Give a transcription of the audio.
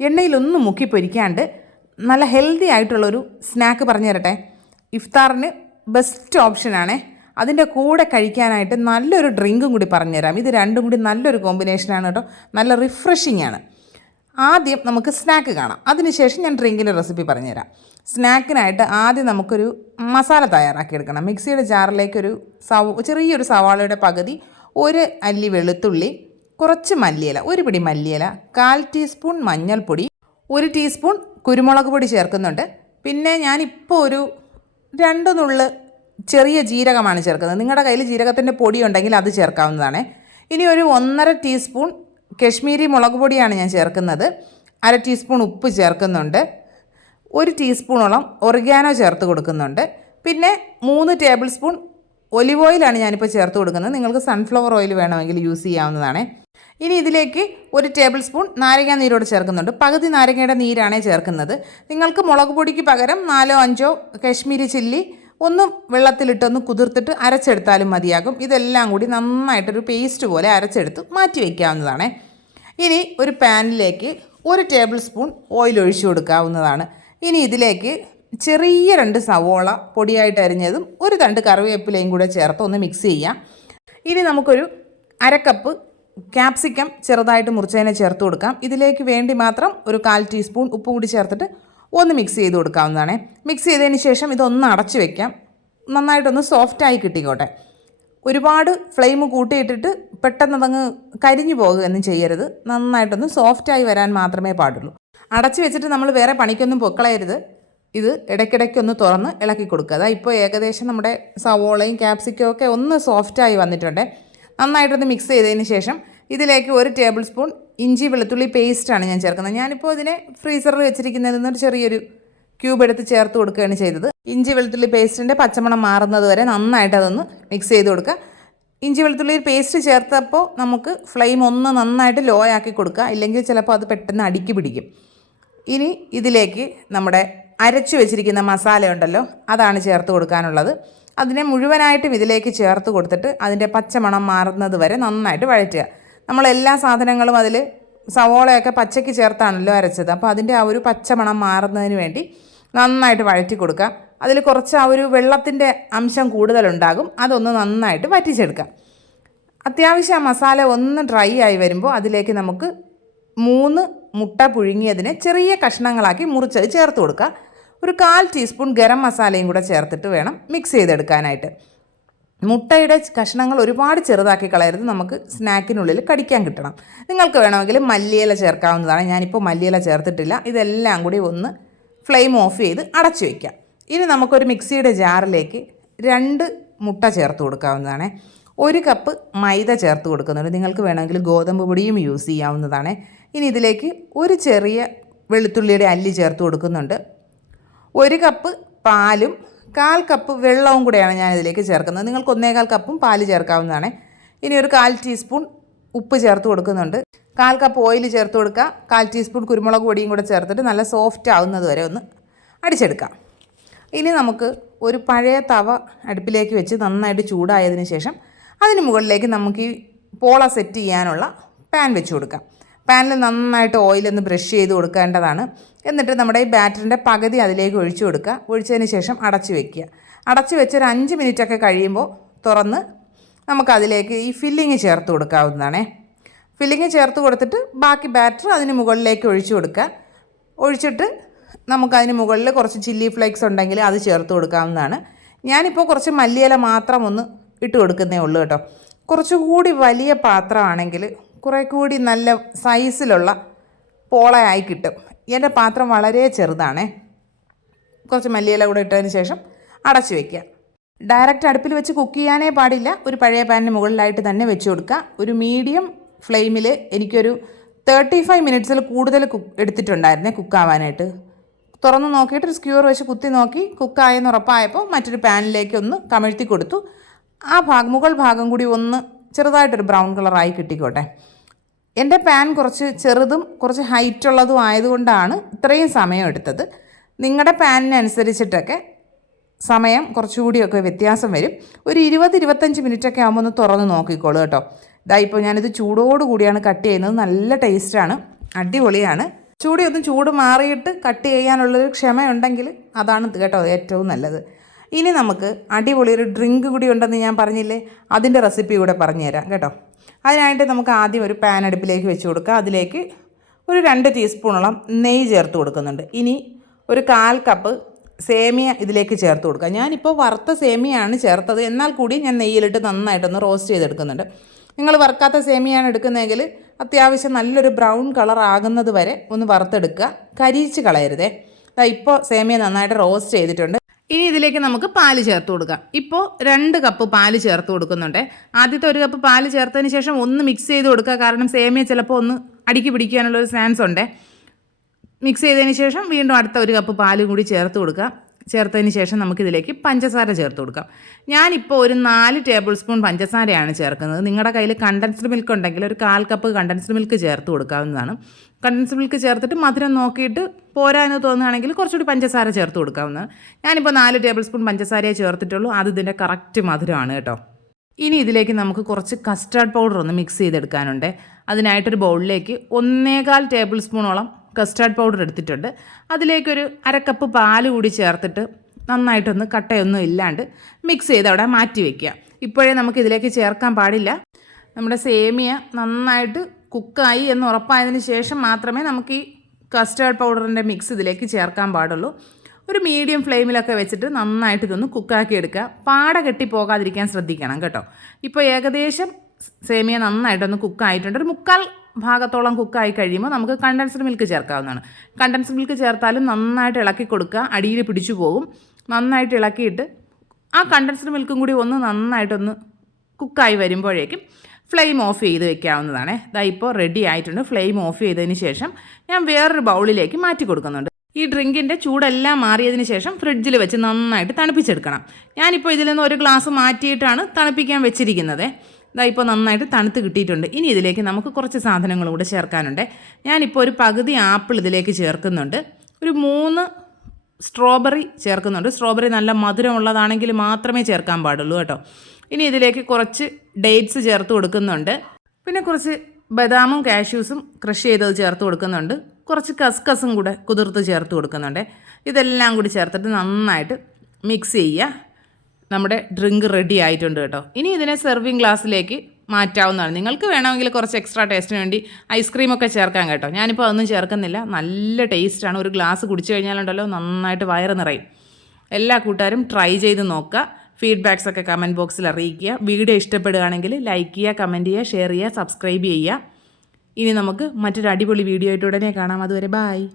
എണ്ണയിലൊന്നും മുക്കി പൊരിക്കാണ്ട് നല്ല ഹെൽത്തി ആയിട്ടുള്ളൊരു സ്നാക്ക് പറഞ്ഞു തരട്ടെ. ഇഫ്താറിന് ബെസ്റ്റ് ഓപ്ഷനാണേ. അതിൻ്റെ കൂടെ കഴിക്കാനായിട്ട് നല്ലൊരു ഡ്രിങ്കും കൂടി പറഞ്ഞുതരാം. ഇത് രണ്ടും കൂടി നല്ലൊരു കോമ്പിനേഷനാണ് കേട്ടോ. നല്ല റിഫ്രഷിംഗ് ആണ്. ആദ്യം നമുക്ക് സ്നാക്ക് കാണാം, അതിനുശേഷം ഞാൻ ഡ്രിങ്കിൻ്റെ റെസിപ്പി പറഞ്ഞുതരാം. സ്നാക്കിനായിട്ട് ആദ്യം നമുക്കൊരു മസാല തയ്യാറാക്കിയെടുക്കണം. മിക്സിയുടെ ജാറിലേക്കൊരു ചെറിയൊരു സവാളയുടെ പകുതി, ഒരു അല്ലി വെളുത്തുള്ളി, കുറച്ച് മല്ലിയില, ഒരു പിടി മല്ലിയില, 1/4 ടീസ്പൂൺ മഞ്ഞൾപ്പൊടി, 1 ടീസ്പൂൺ കുരുമുളക് പൊടി ചേർക്കുന്നുണ്ട്. പിന്നെ ഞാനിപ്പോൾ ഒരു 2 നുള്ള് ചെറിയ ജീരകമാണ് ചേർക്കുന്നത്. നിങ്ങളുടെ കയ്യിൽ ജീരകത്തിൻ്റെ പൊടി ഉണ്ടെങ്കിൽ അത് ചേർക്കാവുന്നതാണ്. ഇനി ഒരു 1.5 ടീസ്പൂൺ കശ്മീരി മുളക് പൊടിയാണ് ഞാൻ ചേർക്കുന്നത്. 1/2 ടീസ്പൂൺ ഉപ്പ് ചേർക്കുന്നുണ്ട്. 1 ടീസ്പൂണോളം ഒറിഗാനോ ചേർത്ത് കൊടുക്കുന്നുണ്ട്. പിന്നെ 3 ടേബിൾ സ്പൂൺ ഒലിവ് ഓയിലാണ് ഞാനിപ്പോൾ ചേർത്ത് കൊടുക്കുന്നത്. നിങ്ങൾക്ക് സൺഫ്ലവർ ഓയിൽ വേണമെങ്കിൽ യൂസ് ചെയ്യാവുന്നതാണ്. ഇനി ഇതിലേക്ക് 1 ടേബിൾ സ്പൂൺ നാരങ്ങ നീരോട് ചേർക്കുന്നുണ്ട്. പകുതി നാരങ്ങയുടെ നീരാണ് ചേർക്കുന്നത്. നിങ്ങൾക്ക് മുളക് പൊടിക്ക് പകരം 4-5 കശ്മീരി ചില്ലി ഒന്ന് വെള്ളത്തിലിട്ടൊന്ന് കുതിർത്തിട്ട് അരച്ചെടുത്താലും മതിയാകും. ഇതെല്ലാം കൂടി നന്നായിട്ടൊരു പേസ്റ്റ് പോലെ അരച്ചെടുത്ത് മാറ്റി വയ്ക്കാവുന്നതാണ്. ഇനി ഒരു പാനിലേക്ക് 1 ടേബിൾ സ്പൂൺ ഓയിൽ ഒഴിച്ചു കൊടുക്കാവുന്നതാണ്. ഇനി ഇതിലേക്ക് ചെറിയ 2 സവോള പൊടിയായിട്ട് അരിഞ്ഞതും 1 തണ്ട് കറിവേപ്പിലയും കൂടെ ചേർത്ത് ഒന്ന് മിക്സ് ചെയ്യാം. ഇനി നമുക്കൊരു 1/2 കപ്പ് ക്യാപ്സിക്കം ചെറുതായിട്ട് മുറിച്ചതിനെ ചേർത്ത് കൊടുക്കാം. ഇതിലേക്ക് വേണ്ടി മാത്രം ഒരു 1/4 ടീസ്പൂൺ ഉപ്പ് കൂടി ചേർത്തിട്ട് ഒന്ന് മിക്സ് ചെയ്ത് കൊടുക്കാവുന്നതാണ്. മിക്സ് ചെയ്തതിന് ശേഷം ഇതൊന്ന് അടച്ചു വയ്ക്കാം. നന്നായിട്ടൊന്ന് സോഫ്റ്റായി കിട്ടിക്കോട്ടെ. ഒരുപാട് ഫ്ലെയിം കൂട്ടിയിട്ടിട്ട് പെട്ടെന്ന് അതങ്ങ് കരിഞ്ഞു പോകുകയൊന്നും ചെയ്യരുത്. നന്നായിട്ടൊന്ന് സോഫ്റ്റായി വരാൻ മാത്രമേ പാടുള്ളൂ. അടച്ചു വെച്ചിട്ട് നമ്മൾ വേറെ പണിക്കൊന്നും പൊക്കളയരുത്. ഇത് ഇടയ്ക്കിടയ്ക്കൊന്ന് തുറന്ന് ഇളക്കി കൊടുക്കുക. അതാ ഇപ്പോൾ ഏകദേശം നമ്മുടെ സവോളയും ക്യാപ്സിക്കവും ഒക്കെ ഒന്ന് സോഫ്റ്റായി വന്നിട്ടുണ്ട്. നന്നായിട്ടൊന്ന് മിക്സ് ചെയ്തതിന് ശേഷം ഇതിലേക്ക് 1 ടേബിൾ സ്പൂൺ ഇഞ്ചി വെളുത്തുള്ളി പേസ്റ്റാണ് ഞാൻ ചേർക്കുന്നത്. ഞാനിപ്പോൾ ഇതിനെ ഫ്രീസറിൽ വെച്ചിരിക്കുന്നതിൽ നിന്നൊരു ചെറിയൊരു ക്യൂബ് എടുത്ത് ചേർത്ത് കൊടുക്കുകയാണ് ചെയ്തത്. ഇഞ്ചി വെളുത്തുള്ളി പേസ്റ്റിൻ്റെ പച്ചമണം മാറുന്നത് വരെ നന്നായിട്ട് അതൊന്ന് മിക്സ് ചെയ്ത് കൊടുക്കുക. ഇഞ്ചി വെളുത്തുള്ളി പേസ്റ്റ് ചേർത്തപ്പോൾ നമുക്ക് ഫ്ലെയിം ഒന്ന് നന്നായിട്ട് ലോ ആക്കി കൊടുക്കുക, ഇല്ലെങ്കിൽ ചിലപ്പോൾ അത് പെട്ടെന്ന് അടിക്ക് പിടിക്കും. ഇനി ഇതിലേക്ക് നമ്മുടെ അരച്ചു വെച്ചിരിക്കുന്ന മസാല ഉണ്ടല്ലോ, അതാണ് ചേർത്ത് കൊടുക്കാനുള്ളത്. അതിനെ മുഴുവനായിട്ടും ഇതിലേക്ക് ചേർത്ത് കൊടുത്തിട്ട് അതിൻ്റെ പച്ചമണം മാറുന്നത് വരെ നന്നായിട്ട് വഴറ്റുക. നമ്മളെല്ലാ സാധനങ്ങളും അതിൽ സവോളയൊക്കെ പച്ചയ്ക്ക് ചേർത്താണല്ലോ അരച്ചത്. അപ്പോൾ അതിൻ്റെ ആ ഒരു പച്ചമണം മാറുന്നതിന് വേണ്ടി നന്നായിട്ട് വഴറ്റി കൊടുക്കുക. അതിൽ കുറച്ച് ആ ഒരു വെള്ളത്തിൻ്റെ അംശം കൂടുതലുണ്ടാകും, അതൊന്ന് നന്നായിട്ട് വറ്റിച്ചെടുക്കാം. അത്യാവശ്യം ആ മസാല ഒന്ന് ഡ്രൈ ആയി വരുമ്പോൾ അതിലേക്ക് നമുക്ക് 3 മുട്ട പുഴുങ്ങിയതിനെ ചെറിയ കഷ്ണങ്ങളാക്കി മുറിച്ചത് ചേർത്ത് കൊടുക്കുക. ഒരു 1/4 ടീസ്പൂൺ ഗരം മസാലയും കൂടെ ചേർത്തിട്ട് വേണം മിക്സ് ചെയ്തെടുക്കാനായിട്ട്. മുട്ടയുടെ കഷ്ണങ്ങൾ ഒരുപാട് ചെറുതാക്കി കളയരുത്, നമുക്ക് സ്നാക്കിനുള്ളിൽ കടിക്കാൻ കിട്ടണം. നിങ്ങൾക്ക് വേണമെങ്കിൽ മല്ലിയില ചേർക്കാവുന്നതാണ്. ഞാനിപ്പോൾ മല്ലിയില ചേർത്തിട്ടില്ല. ഇതെല്ലാം കൂടി ഒന്ന് ഫ്ലെയിം ഓഫ് ചെയ്ത് അടച്ചു വയ്ക്കാം. ഇനി നമുക്കൊരു മിക്സിയുടെ ജാറിലേക്ക് 2 മുട്ട ചേർത്ത് കൊടുക്കാവുന്നതാണ്. 1 കപ്പ് മൈദ ചേർത്ത് കൊടുക്കുന്നുണ്ട്. നിങ്ങൾക്ക് വേണമെങ്കിൽ ഗോതമ്പ് പൊടിയും യൂസ് ചെയ്യാവുന്നതാണ്. ഇനി ഇതിലേക്ക് ഒരു ചെറിയ വെളുത്തുള്ളിയുടെ അല്ലി ചേർത്ത് കൊടുക്കുന്നുണ്ട്. 1 കപ്പ് പാലും 1/4 കപ്പ് വെള്ളവും കൂടെയാണ് ഞാൻ ഇതിലേക്ക് ചേർക്കുന്നത്. നിങ്ങൾക്ക് 1/4 കപ്പും പാല് ചേർക്കാവുന്നതാണ്. ഇനി ഒരു 1/4 ടീസ്പൂൺ ഉപ്പ് ചേർത്ത് കൊടുക്കുന്നുണ്ട്. 1/4 കപ്പ് ഓയിൽ ചേർത്ത് കൊടുക്കുക. 1/4 ടീസ്പൂൺ കുരുമുളക് പൊടിയും കൂടെ ചേർത്തിട്ട് നല്ല സോഫ്റ്റ് ആവുന്നത് വരെ ഒന്ന് അടിച്ചെടുക്കാം. ഇനി നമുക്ക് ഒരു പഴയ തവ അടുപ്പിലേക്ക് വെച്ച് നന്നായിട്ട് ചൂടായതിന് ശേഷം അതിന് മുകളിലേക്ക് നമുക്ക് ഈ പോള സെറ്റ് ചെയ്യാനുള്ള പാൻ വെച്ച് കൊടുക്കാം. പാനിൽ നന്നായിട്ട് ഓയിലൊന്ന് ബ്രഷ് ചെയ്ത് കൊടുക്കേണ്ടതാണ്. എന്നിട്ട് നമ്മുടെ ഈ ബാറ്ററിൻ്റെ പകുതി അതിലേക്ക് ഒഴിച്ചു കൊടുക്കുക. ഒഴിച്ചതിന് ശേഷം അടച്ചു വയ്ക്കുക. അടച്ചു വെച്ച് ഒരു 5 മിനിറ്റൊക്കെ കഴിയുമ്പോൾ തുറന്ന് നമുക്കതിലേക്ക് ഈ ഫില്ലിങ് ചേർത്ത് കൊടുക്കാവുന്നതാണ്. ഫില്ലിങ് ചേർത്ത് കൊടുത്തിട്ട് ബാക്കി ബാറ്റർ അതിന് മുകളിലേക്ക് ഒഴിച്ചു കൊടുക്കുക. ഒഴിച്ചിട്ട് നമുക്കതിന് മുകളിൽ കുറച്ച് ചില്ലി ഫ്ലേക്സ് ഉണ്ടെങ്കിൽ അത് ചേർത്ത് കൊടുക്കാവുന്നതാണ്. ഞാനിപ്പോൾ കുറച്ച് മല്ലിയില മാത്രം ഒന്ന് ഇട്ട് കൊടുക്കുന്നേ ഉള്ളൂ കേട്ടോ. കുറച്ചുകൂടി വലിയ പാത്രമാണെങ്കിൽ കുറേ കൂടി നല്ല സൈസിലുള്ള പോളയായി കിട്ടും. എൻ്റെ പാത്രം വളരെ ചെറുതാണേ. കുറച്ച് മല്ലിയില കൂടെ ഇട്ടതിന് ശേഷം അടച്ചു വയ്ക്കുക. ഡയറക്റ്റ് അടുപ്പിൽ വെച്ച് കുക്ക് ചെയ്യാനേ പാടില്ല. ഒരു പഴയ പാനിന് മുകളിലായിട്ട് തന്നെ വെച്ച് കൊടുക്കുക. ഒരു മീഡിയം ഫ്ലെയിമിൽ എനിക്കൊരു 35 മിനിറ്റ്സിൽ കൂടുതൽ എടുത്തിട്ടുണ്ടായിരുന്നേ കുക്കാവാനായിട്ട്. തുറന്ന് നോക്കിയിട്ട് ഒരു സ്ക്യൂർ വെച്ച് കുത്തി നോക്കി കുക്കായെന്ന് ഉറപ്പായപ്പോൾ മറ്റൊരു പാനിലേക്ക് ഒന്ന് കമഴ്ത്തി കൊടുത്തു. ആ മുകൾ ഭാഗം കൂടി ഒന്ന് ചെറുതായിട്ടൊരു ബ്രൗൺ കളറായി കിട്ടിക്കോട്ടെ. എൻ്റെ പാൻ കുറച്ച് ചെറുതും കുറച്ച് ഹൈറ്റുള്ളതും ആയതുകൊണ്ടാണ് ഇത്രയും സമയം എടുത്തത്. നിങ്ങളുടെ പാനിനനുസരിച്ചിട്ടൊക്കെ സമയം കുറച്ചുകൂടിയൊക്കെ വ്യത്യാസം വരും. ഒരു 20-25 മിനിറ്റൊക്കെ ആകുമ്പോൾ ഒന്ന് തുറന്ന് നോക്കിക്കോളൂ കേട്ടോ. ഇപ്പോൾ ഞാനിത് ചൂടോടുകൂടിയാണ് കട്ട് ചെയ്യുന്നത്. നല്ല ടേസ്റ്റാണ്, അടിപൊളിയാണ്. ചൂട് മാറിയിട്ട് കട്ട് ചെയ്യാനുള്ളൊരു ക്ഷമയുണ്ടെങ്കിൽ അതാണ് കേട്ടോ ഏറ്റവും നല്ലത്. ഇനി നമുക്ക് അടിപൊളി ഒരു ഡ്രിങ്ക് കൂടി ഉണ്ടെന്ന് ഞാൻ പറഞ്ഞില്ലേ, അതിൻ്റെ റെസിപ്പി കൂടെ പറഞ്ഞുതരാം കേട്ടോ. അതിനായിട്ട് നമുക്ക് ആദ്യം ഒരു പാൻ അടുപ്പിലേക്ക് വെച്ച് കൊടുക്കുക. അതിലേക്ക് ഒരു 2 ടീസ്പൂണോളം നെയ്യ് ചേർത്ത് കൊടുക്കുന്നുണ്ട്. ഇനി ഒരു 1/4 കപ്പ് സേമിയ ഇതിലേക്ക് ചേർത്ത് കൊടുക്കുക. ഞാനിപ്പോൾ വറുത്ത സേമിയയാണ് ചേർത്തത്, എന്നാൽ കൂടി ഞാൻ നെയ്യിലിട്ട് നന്നായിട്ടൊന്ന് റോസ്റ്റ് ചെയ്തെടുക്കുന്നുണ്ട്. നിങ്ങൾ വറുക്കാത്ത സേമിയയാണ് എടുക്കുന്നതെങ്കിൽ അത്യാവശ്യം നല്ലൊരു ബ്രൗൺ കളർ ആകുന്നത് വരെ ഒന്ന് വറുത്തെടുക്കുക, കരിയിച്ച് കളയരുതേ. ഇപ്പോൾ സേമിയ നന്നായിട്ട് റോസ്റ്റ് ചെയ്തിട്ടുണ്ട്. ഇനി ഇതിലേക്ക് നമുക്ക് പാല് ചേർത്ത് കൊടുക്കാം. ഇപ്പോൾ 2 കപ്പ് പാല് ചേർത്ത് കൊടുക്കുന്നുണ്ട്. ആദ്യത്തെ 1 കപ്പ് പാല് ചേർത്തതിന് ശേഷം ഒന്ന് മിക്സ് ചെയ്ത് കൊടുക്കുക, കാരണം സേമിയ ചിലപ്പോൾ ഒന്ന് അടുക്കി പിടിക്കാനുള്ളൊരു ചാൻസ് ഉണ്ട്. മിക്സ് ചെയ്തതിന് ശേഷം വീണ്ടും അടുത്ത 1 കപ്പ് പാല് കൂടി ചേർത്ത് കൊടുക്കുക. ചേർത്തതിന് ശേഷം നമുക്കിതിലേക്ക് പഞ്ചസാര ചേർത്ത് കൊടുക്കാം. ഞാനിപ്പോൾ ഒരു 4 ടേബിൾ സ്പൂൺ പഞ്ചസാരയാണ് ചേർക്കുന്നത്. നിങ്ങളുടെ കയ്യിൽ കണ്ടൻസ്ഡ് മിൽക്ക് ഉണ്ടെങ്കിൽ ഒരു 1/4 കപ്പ് കണ്ടൻസ്ഡ് മിൽക്ക് ചേർത്ത് കൊടുക്കാവുന്നതാണ്. കണ്ടൻസ്ഡ് മിൽക്ക് ചേർത്തിട്ട് മധുരം നോക്കിയിട്ട് പോരാന്ന് തോന്നുകയാണെങ്കിൽ കുറച്ചുകൂടി പഞ്ചസാര ചേർത്ത് കൊടുക്കാവുന്നതാണ്. ഞാനിപ്പോൾ 4 ടേബിൾ സ്പൂൺ പഞ്ചസാരയെ ചേർത്തിട്ടുള്ളൂ. അത് ഇതിൻ്റെ കറക്റ്റ് മധുരമാണ് കേട്ടോ. ഇനി ഇതിലേക്ക് നമുക്ക് കുറച്ച് കസ്റ്റാർഡ് പൗഡർ ഒന്ന് മിക്സ് ചെയ്തെടുക്കാനുണ്ട്. അതിനായിട്ടൊരു ബൗളിലേക്ക് 1.25 ടേബിൾ സ്പൂണോളം കസ്റ്റാർഡ് പൗഡർ എടുത്തിട്ടുണ്ട്. അതിലേക്കൊരു 1/2 കപ്പ് പാല് കൂടി ചേർത്തിട്ട് നന്നായിട്ടൊന്ന് കട്ടയൊന്നും ഇല്ലാണ്ട് മിക്സ് ചെയ്ത് അവിടെ മാറ്റി വയ്ക്കുക. ഇപ്പോഴേ നമുക്ക് ഇതിലേക്ക് ചേർക്കാൻ പാടില്ല. നമ്മുടെ സേമിയ നന്നായിട്ട് കുക്കായി എന്ന് ഉറപ്പായതിന് ശേഷം മാത്രമേ നമുക്ക് ഈ കസ്റ്റാർഡ് പൗഡറിൻ്റെ മിക്സ് ഇതിലേക്ക് ചേർക്കാൻ പാടുള്ളൂ. ഒരു മീഡിയം ഫ്ലെയിമിലൊക്കെ വെച്ചിട്ട് നന്നായിട്ട് ഇതൊന്ന് കുക്കാക്കി എടുക്കുക. പാട കെട്ടി പോകാതിരിക്കാൻ ശ്രദ്ധിക്കണം കേട്ടോ. ഇപ്പോൾ ഏകദേശം സേമിയ നന്നായിട്ടൊന്ന് കുക്കായിട്ടുണ്ട്. ഒരു 3/4 ഭാഗത്തോളം കുക്കായി കഴിയുമ്പോൾ നമുക്ക് കണ്ടൻസ്ഡ് മിൽക്ക് ചേർക്കാവുന്നതാണ്. കണ്ടൻസ്ഡ് മിൽക്ക് ചേർത്താലും നന്നായിട്ട് ഇളക്കി കൊടുക്കുക, അടിയിൽ പിടിച്ചു പോകും. നന്നായിട്ട് ഇളക്കിയിട്ട് ആ കണ്ടൻസ്ഡ് മിൽക്കും കൂടി ഒന്ന് നന്നായിട്ടൊന്ന് കുക്കായി വരുമ്പോഴേക്കും ഫ്ലെയിം ഓഫ് ചെയ്ത് വെക്കാവുന്നതാണ്. ഇതാ ഇപ്പോൾ റെഡി ആയിട്ടുണ്ട്. ഫ്ലെയിം ഓഫ് ചെയ്തതിന് ശേഷം ഞാൻ വേറൊരു ബൗളിലേക്ക് മാറ്റി കൊടുക്കുന്നുണ്ട്. ഈ ഡ്രിങ്കിൻ്റെ ചൂടെല്ലാം മാറിയതിന് ശേഷം ഫ്രിഡ്ജിൽ വെച്ച് നന്നായിട്ട് തണുപ്പിച്ചെടുക്കണം. ഞാനിപ്പോൾ ഇതിൽ നിന്ന് ഒരു ഗ്ലാസ് മാറ്റിയിട്ടാണ് തണുപ്പിക്കാൻ വെച്ചിരിക്കുന്നത്. ഇതാ ഇപ്പോൾ നന്നായിട്ട് തണുത്ത് കിട്ടിയിട്ടുണ്ട്. ഇനി ഇതിലേക്ക് നമുക്ക് കുറച്ച് സാധനങ്ങളും കൂടെ ചേർക്കാനുണ്ട്. ഞാനിപ്പോൾ ഒരു പകുതി ആപ്പിൾ ഇതിലേക്ക് ചേർക്കുന്നുണ്ട്. ഒരു 3 സ്ട്രോബെറി ചേർക്കുന്നുണ്ട്. സ്ട്രോബെറി നല്ല മധുരമുള്ളതാണെങ്കിൽ മാത്രമേ ചേർക്കാൻ പാടുള്ളൂ കേട്ടോ. ഇനി ഇതിലേക്ക് കുറച്ച് ഡേറ്റ്സ് ചേർത്ത് കൊടുക്കുന്നുണ്ട്. പിന്നെ കുറച്ച് ബദാമും കാഷ്യൂസും ക്രഷ് ചെയ്തത് ചേർത്ത് കൊടുക്കുന്നുണ്ട്. കുറച്ച് കസ്കസും കൂടെ കുതിർത്ത് ചേർത്ത് കൊടുക്കുന്നുണ്ട്. ഇതെല്ലാം കൂടി ചേർത്തിട്ട് നന്നായിട്ട് മിക്സ് ചെയ്യുക. നമ്മുടെ ഡ്രിങ്ക് റെഡി ആയിട്ടുണ്ട് കേട്ടോ. ഇനി ഇതിനെ സെർവിങ് ഗ്ലാസ്സിലേക്ക് മാറ്റാവുന്നതാണ്. നിങ്ങൾക്ക് വേണമെങ്കിൽ കുറച്ച് എക്സ്ട്രാ ടേസ്റ്റിന് വേണ്ടി ഐസ്ക്രീമൊക്കെ ചേർക്കാം കേട്ടോ. ഞാനിപ്പോൾ അതൊന്നും ചേർക്കുന്നില്ല. നല്ല ടേസ്റ്റാണ്. ഒരു ഗ്ലാസ് കുടിച്ചു കഴിഞ്ഞാലുണ്ടല്ലോ നന്നായിട്ട് വയറ് നിറയും. എല്ലാ കൂട്ടുകാരും ട്രൈ ചെയ്ത് നോക്കുക. ഫീഡ്ബാക്സൊക്കെ കമൻറ്റ് ബോക്സിൽ അറിയിക്കുക. വീഡിയോ ഇഷ്ടപ്പെടുകയാണെങ്കിൽ ലൈക്ക് ചെയ്യുക, കമൻറ്റ് ചെയ്യുക, ഷെയർ ചെയ്യുക, സബ്സ്ക്രൈബ് ചെയ്യുക. ഇനി നമുക്ക് മറ്റൊരു അടിപൊളി വീഡിയോ ആയിട്ട് ഉടനെ കാണാം. അതുവരെ ബായ്.